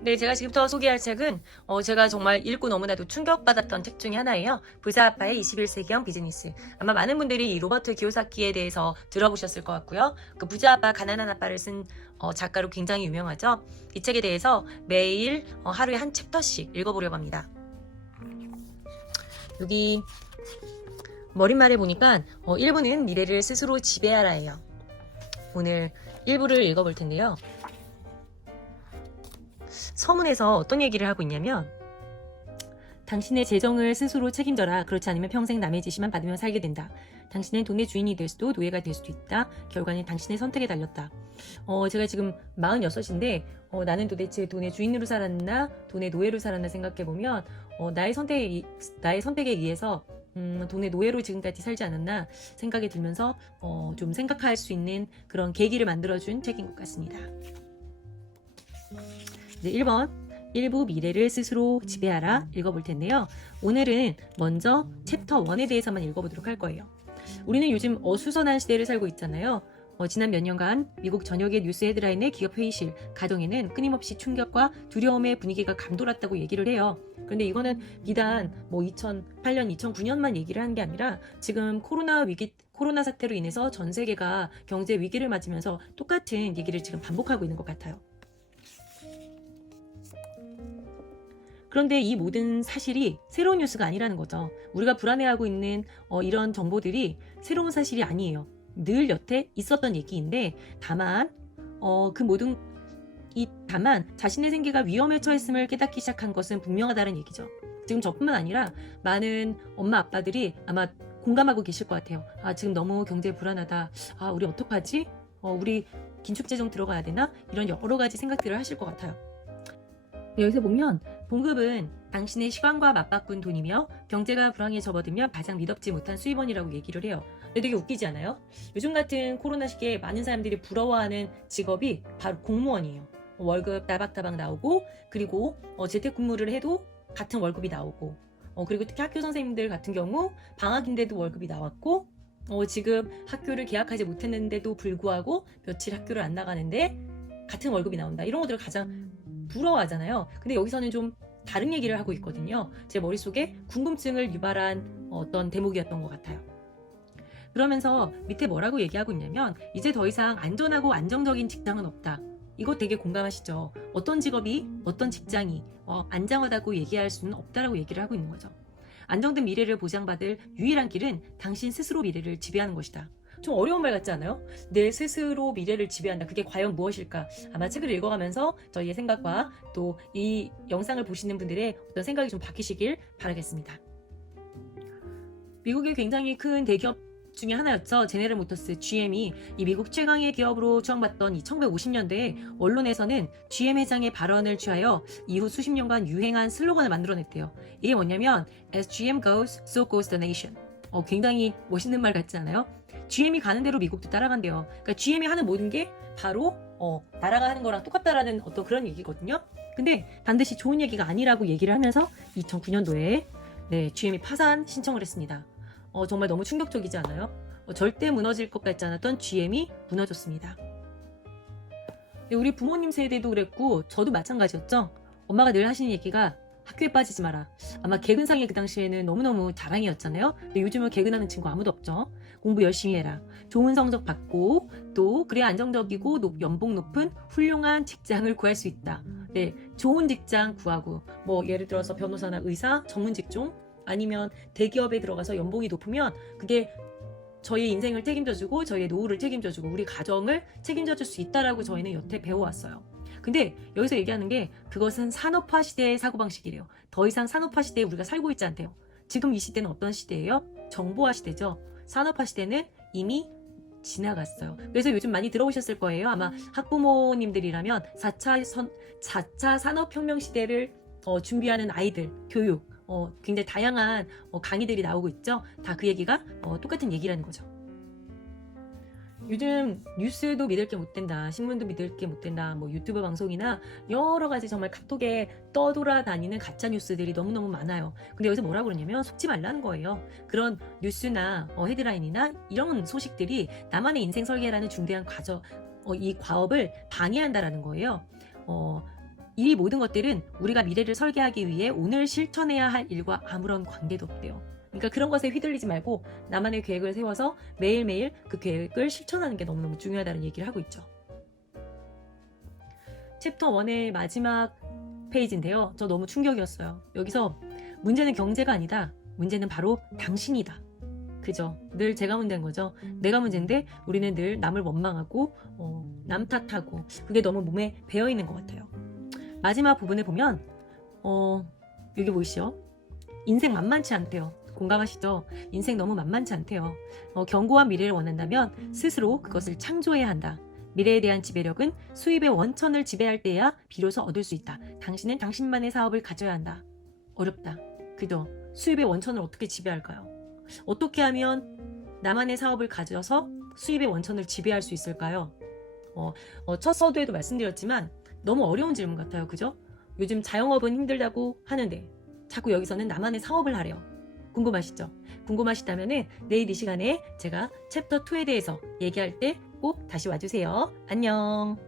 네, 제가 지금부터 소개할 책은 제가 정말 읽고 너무나도 충격받았던 책 중에 하나예요. 부자아빠의 21세기형 비즈니스. 아마 많은 분들이 이 로버트 기요사키에 대해서 들어보셨을 것 같고요. 그 부자아빠 가난한 아빠를 쓴 작가로 굉장히 유명하죠. 이 책에 대해서 매일 하루에 한 챕터씩 읽어보려고 합니다. 여기 머릿말에 보니까 1부는 미래를 스스로 지배하라예요. 오늘 1부를 읽어볼 텐데요. 서문에서 어떤 얘기를 하고 있냐면, 당신의 재정을 스스로 책임져라. 그렇지 않으면 평생 남의 지시만 받으며 살게 된다. 당신은 돈의 주인이 될 수도 노예가 될 수도 있다. 결과는 당신의 선택에 달렸다. 제가 지금 46인데 나는 도대체 돈의 주인으로 살았나 돈의 노예로 살았나 생각해보면 나의 선택에 의해서 돈의 노예로 지금까지 살지 않았나 생각이 들면서 좀 생각할 수 있는 그런 계기를 만들어준 책인 것 같습니다. 이제 1번, 일부 미래를 스스로 지배하라 읽어볼 텐데요. 오늘은 먼저 챕터 1에 대해서만 읽어보도록 할 거예요. 우리는 요즘 어수선한 시대를 살고 있잖아요. 지난 몇 년간 미국 전역의 뉴스 헤드라인의 기업 회의실, 가정에는 끊임없이 충격과 두려움의 분위기가 감돌았다고 얘기를 해요. 그런데 이거는 비단 2008년, 2009년만 얘기를 하는 게 아니라 지금 코로나 사태로 인해서 전 세계가 경제 위기를 맞으면서 똑같은 얘기를 지금 반복하고 있는 것 같아요. 그런데 이 모든 사실이 새로운 뉴스가 아니라는 거죠. 우리가 불안해하고 있는 이런 정보들이 새로운 사실이 아니에요. 늘 여태 있었던 얘기인데 다만 다만 자신의 생계가 위험에 처했음을 깨닫기 시작한 것은 분명하다는 얘기죠. 지금 저뿐만 아니라 많은 엄마 아빠들이 아마 공감하고 계실 것 같아요. 지금 너무 경제 불안하다. 우리 어떡하지? 우리 긴축재정 들어가야 되나? 이런 여러 가지 생각들을 하실 것 같아요. 여기서 보면 봉급은 당신의 시간과 맞바꾼 돈이며 경제가 불황에 접어들면 가장 미덥지 못한 수입원이라고 얘기를 해요. 근데 되게 웃기지 않아요? 요즘 같은 코로나 시기에 많은 사람들이 부러워하는 직업이 바로 공무원이에요. 월급 따박따박 나오고 그리고 재택근무를 해도 같은 월급이 나오고 그리고 특히 학교 선생님들 같은 경우 방학인데도 월급이 나왔고 지금 학교를 개학하지 못했는데도 불구하고 며칠 학교를 안 나가는데 같은 월급이 나온다. 이런 것들을 가장 부러워하잖아요. 근데 여기서는 좀 다른 얘기를 하고 있거든요. 제 머릿속에 궁금증을 유발한 어떤 대목이었던 것 같아요. 그러면서 밑에 뭐라고 얘기하고 있냐면 이제 더 이상 안전하고 안정적인 직장은 없다. 이거 되게 공감하시죠? 어떤 직업이 어떤 직장이 안정하다고 얘기할 수는 없다라고 얘기를 하고 있는 거죠. 안정된 미래를 보장받을 유일한 길은 당신 스스로 미래를 지배하는 것이다. 좀 어려운 말 같지 않아요? 내 스스로 미래를 지배한다. 그게 과연 무엇일까? 아마 책을 읽어가면서 저희의 생각과 또 이 영상을 보시는 분들의 어떤 생각이 좀 바뀌시길 바라겠습니다. 미국의 굉장히 큰 대기업 중에 하나였죠. 제네럴 모터스, GM이 이 미국 최강의 기업으로 추앙받던 이 1950년대에 언론에서는 GM 회장의 발언을 취하여 이후 수십 년간 유행한 슬로건을 만들어냈대요. 이게 뭐냐면 As GM goes, so goes the nation. 굉장히 멋있는 말 같지 않아요? GM이 가는 대로 미국도 따라간대요. 그러니까 GM이 하는 모든 게 바로 나라가 하는 거랑 똑같다라는 어떤 그런 얘기거든요. 근데 반드시 좋은 얘기가 아니라고 얘기를 하면서 2009년도에 GM이 파산 신청을 했습니다. 정말 너무 충격적이지 않아요? 절대 무너질 것 같지 않았던 GM이 무너졌습니다. 우리 부모님 세대도 그랬고 저도 마찬가지였죠. 엄마가 늘 하시는 얘기가 학교에 빠지지 마라. 아마 개근상이 그 당시에는 너무너무 자랑이었잖아요. 근데 요즘은 개근하는 친구 아무도 없죠. 공부 열심히 해라. 좋은 성적 받고 또 그래야 안정적이고 연봉 높은 훌륭한 직장을 구할 수 있다. 네, 좋은 직장 구하고 예를 들어서 변호사나 의사, 전문 직종 아니면 대기업에 들어가서 연봉이 높으면 그게 저희의 인생을 책임져주고 저희의 노후를 책임져주고 우리 가정을 책임져줄 수 있다라고 저희는 여태 배워왔어요. 근데 여기서 얘기하는 게 그것은 산업화 시대의 사고방식이래요. 더 이상 산업화 시대에 우리가 살고 있지 않대요. 지금 이 시대는 어떤 시대예요? 정보화 시대죠. 산업화 시대는 이미 지나갔어요. 그래서 요즘 많이 들어오셨을 거예요. 아마 학부모님들이라면 4차 산업혁명 시대를 준비하는 아이들, 교육, 굉장히 다양한 강의들이 나오고 있죠. 다 그 얘기가 똑같은 얘기라는 거죠. 요즘 뉴스도 믿을 게 못 된다, 신문도 믿을 게 못 된다, 유튜브 방송이나 여러 가지 정말 카톡에 떠돌아다니는 가짜 뉴스들이 너무너무 많아요. 근데 여기서 뭐라고 그러냐면 속지 말라는 거예요. 그런 뉴스나 헤드라인이나 이런 소식들이 나만의 인생 설계라는 중대한 이 과업을 방해한다라는 거예요. 이 모든 것들은 우리가 미래를 설계하기 위해 오늘 실천해야 할 일과 아무런 관계도 없대요. 그러니까 그런 것에 휘둘리지 말고 나만의 계획을 세워서 매일매일 그 계획을 실천하는 게 너무너무 중요하다는 얘기를 하고 있죠. 챕터 1의 마지막 페이지인데요. 저 너무 충격이었어요. 여기서 문제는 경제가 아니다. 문제는 바로 당신이다. 그죠? 늘 제가 문제인 거죠. 내가 문제인데 우리는 늘 남을 원망하고 남 탓하고 그게 너무 몸에 배어있는 것 같아요. 마지막 부분을 보면 여기 보이시죠? 인생 만만치 않대요. 공감하시죠? 인생 너무 만만치 않대요. 견고한 미래를 원한다면 스스로 그것을 창조해야 한다. 미래에 대한 지배력은 수입의 원천을 지배할 때야 비로소 얻을 수 있다. 당신은 당신만의 사업을 가져야 한다. 어렵다. 그죠? 수입의 원천을 어떻게 지배할까요? 어떻게 하면 나만의 사업을 가져서 수입의 원천을 지배할 수 있을까요? 첫 서두에도 말씀드렸지만 너무 어려운 질문 같아요. 그죠? 요즘 자영업은 힘들다고 하는데 자꾸 여기서는 나만의 사업을 하래요. 궁금하시죠? 궁금하시다면 내일 이 시간에 제가 챕터 2에 대해서 얘기할 때 꼭 다시 와주세요. 안녕.